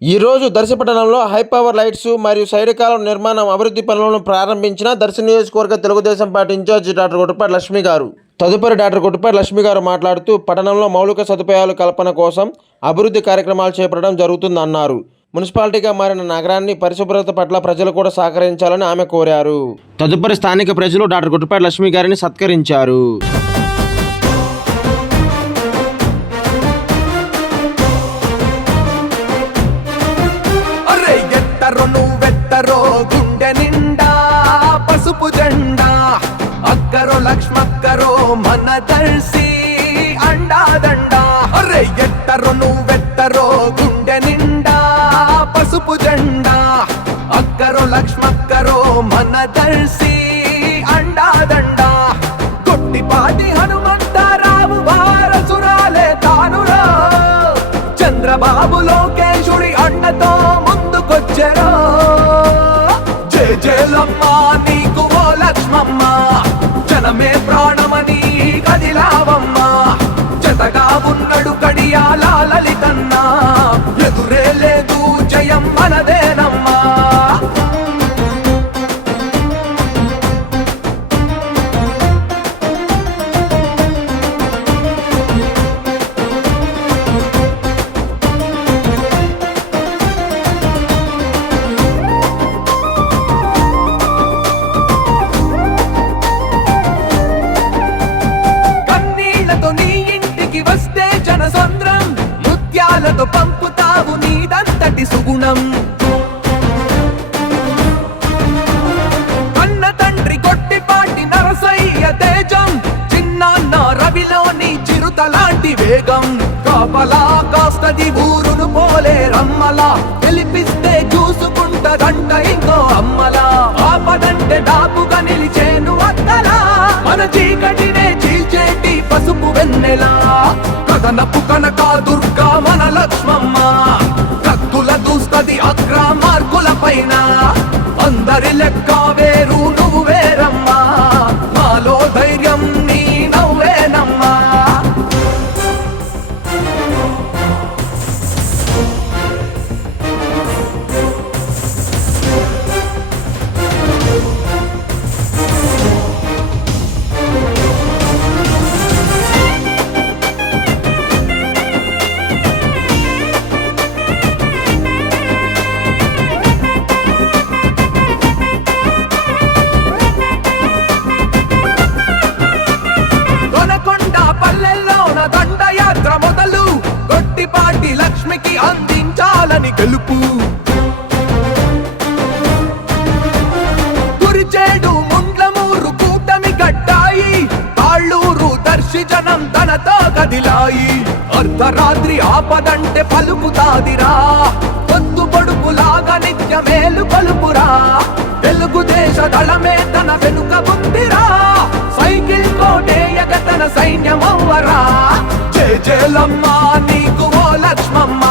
ఈ రోజు దర్శి పట్టణంలో హై పవర్ లైట్స్ మరియు సైడ్ నిర్మాణం అభివృద్ధి పనులను ప్రారంభించిన దర్శి నియోజకవర్గ Telugu Desam party in-charge doctor Guttapati Lakshmi గారు. తదుపరి డాక్టర్ గుట్టపాటి లక్ష్మి గారు మాట్లాడుతూ పట్టణంలో మౌలిక సదుపాయాల కల్పన కోసం అభివృద్ధి కార్యక్రమాలు చేపట్టడం జరుగుతుందన్నారు. మున్సిపాలిటీగా మారిన నగరాన్ని పరిశుభ్రత పట్ల ప్రజలు కూడా సహకరించాలని ఆమె కోరారు. తదుపరి స్థానిక ప్రజలు డాక్టర్ గుట్టపాటి లక్ష్మి గారిని సత్కరించారు. మన దర్శి అండాదండా. అరే ఎట్టరో నువ్వెట్టరో గుండె నిండా పసుపు జెండా. అక్కరో లక్ష్మక్కరో మన దర్శి అండాదండా. కొట్టిపాటి హనుమంతరావు వారసురాలే తానురా. చంద్రబాబు లోకేశుడి అండతో ముందుకొచ్చెరా. జయ జేలమ్మ నీకు ఓ లక్ష్మమ్మ. నీదంతటి సుగుణం. కన్న తండ్రి కొట్టిపాటి నరసయ్య తేజం చిన్నాన్న రవిలోని చిరుత లాంటి వేగం. కాపలా కాస్తది ఊరును పోలే రమ్మలా తెలిపిస్తే చూసుకుంటదంట ఇంకో అమ్మలా. ఆపదంటే డాపుగా నిలిచేను అత్తలా మన చీకటినే చీల్చేటి పసుపు వెన్నెలా. కథనపు కనక దుర్గా మన లక్ష్మమ్మ. కత్తుల అక్రమార్కుల పైన. అందరి లెక్క వేరు దండయాత్ర మొదలు గొట్టిపాటి లక్ష్మికి అందించాలని గెలుపు. కురిచేడు ముండ్లమూరు కూటమి కట్టాయి తాళ్ళూరు దర్శి జనం తనతో కదిలాయి అర్ధరాత్రి ఆపదంటే పలుకుతాదిరా పొద్దు పొడుపులాగా నిత్య మేలు పలుపురా తెలుగుదేశ దళమే తన వెనుక జేలమ్మ నీకు ఓ లక్ష్మమ్మ.